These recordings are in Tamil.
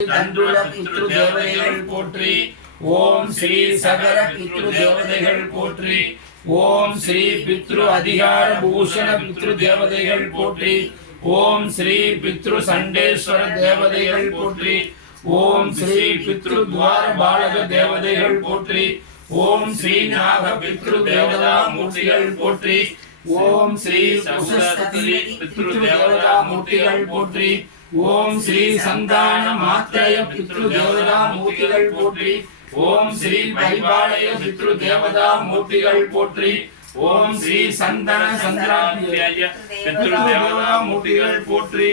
தண்டுல பித்ரு தேவதைகள் போற்றி. ஓம் ஸ்ரீ சகல பித்ரு தேவதைகள் போற்றி. ஓம் ஸ்ரீ பித்ரு அதிகார பூஷண பித்ரு தேவதைகள் போற்றி. ஓம் ஸ்ரீ பித்ரு சண்டேஸ்வர தேவதைகள் போற்றி. ஓம் ஸ்ரீ பித்ரு துவார பாலக தேவதைகள் போற்றி. ஓம் ஸ்ரீ நாக பித்ரு தேவதா மூர்த்திகள் போற்றி. ஓம் ஸ்ரீ சரஸ்வதி பித்ரு தேவதா மூர்த்திகள் போற்றி. ஓம் ஸ்ரீ சந்தான மாத்ரய பித்ரு தேவதா மூர்த்திகள் போற்றி. ஓம் ஸ்ரீ பரிபாலய பித்ரு தேவதா மூர்த்திகள் போற்றி. ஓம் ஸ்ரீ சந்தன சந்திராபிய பித்ரு தேவதா மூர்த்திகள் போற்றி.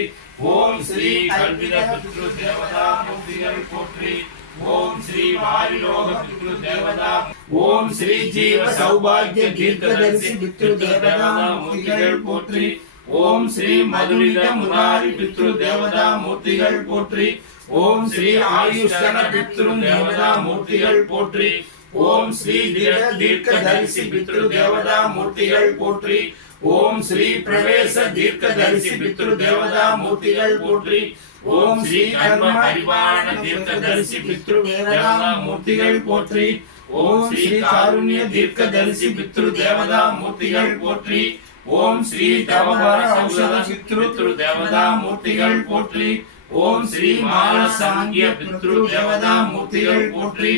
ஓம் ஸ்ரீ கல்வித பித்ரு தேவதா மூர்த்திகள் போற்றி. ஓம் ஸ்ரீ வாரிலோக பித்ரு தேவதா. ஓம் ஸ்ரீ ஜீவ சௌபாகிய தீர்க்கதரிசி பித்ரு தேவதா மூர்த்திகள் போற்றி. ஓம் ஸ்ரீ மதுரித முராரி பித்ரு தேவதா மூர்த்திகள் போற்றி. ஓம் ஸ்ரீ ஆயுஷ்ண பித்ரு தேவதா மூர்த்திகள் போற்றி. ஓம் ஸ்ரீ தீர்க்கதரிசி பித்ரு தேவதா மூர்த்திகள் போற்றி. ஓம் ஸ்ரீ பிரவேச தீர்க்கதரிசி பித்ரு தேவதா மூர்த்திகள் போற்றி. ஓம் ஸ்ரீ கர்ம பரிபாலன தீர்க்கதரிசி பித்ரு தேவதா மூர்த்திகள் போற்றி. ஓம் ஸ்ரீ காருண்ய தீர்க்கதரிசி பித்ரு தேவதா மூர்த்திகள் போற்றி. ஓம் ஸ்ரீ தவபர ஔஷத பித்ரு தேவதா மூர்த்திகள் போற்றி. ஓம் ஸ்ரீ மால சாங்கிய பித்ரு தேவதா மூர்த்திகள் போற்றி.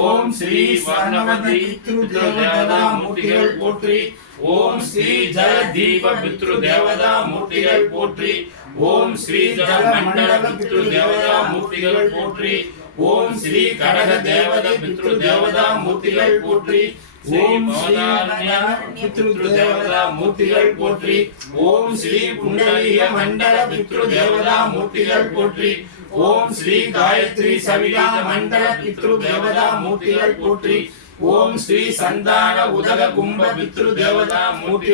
ஓம் ஸ்ரீ ஸ்வர்ணவதி பித்ரு தேவதா மூர்த்திகள் போற்றி. ஓம் ஸ்ரீ ஜல தீப பித்ரு தேவதா மூர்த்திகள் போற்றி. ஓம் ஸ்ரீ ஜல மண்டல பித்ரு தேவதா மூர்த்திகள் போற்றி. ஓம் ஸ்ரீ கடக தேவத பித்ரு தேவதா மூர்த்திகள் போற்றி. ஓம் ஸ்ரீ பித்ரு தேவதா மூர்த்திகள் போற்றி. ஓம் ஸ்ரீ புண்டரீக மண்டல பித்ரு தேவதா மூர்த்திகள் போற்றி. ஓம் ஸ்ரீ காயத்ரி சவிதா மண்டல பித்ரு தேவதா மூர்த்திகள் போற்றி. ஓம் ஸ்ரீ சந்தான உதக கும்ப பித்ரு தேவதா மூர்த்தி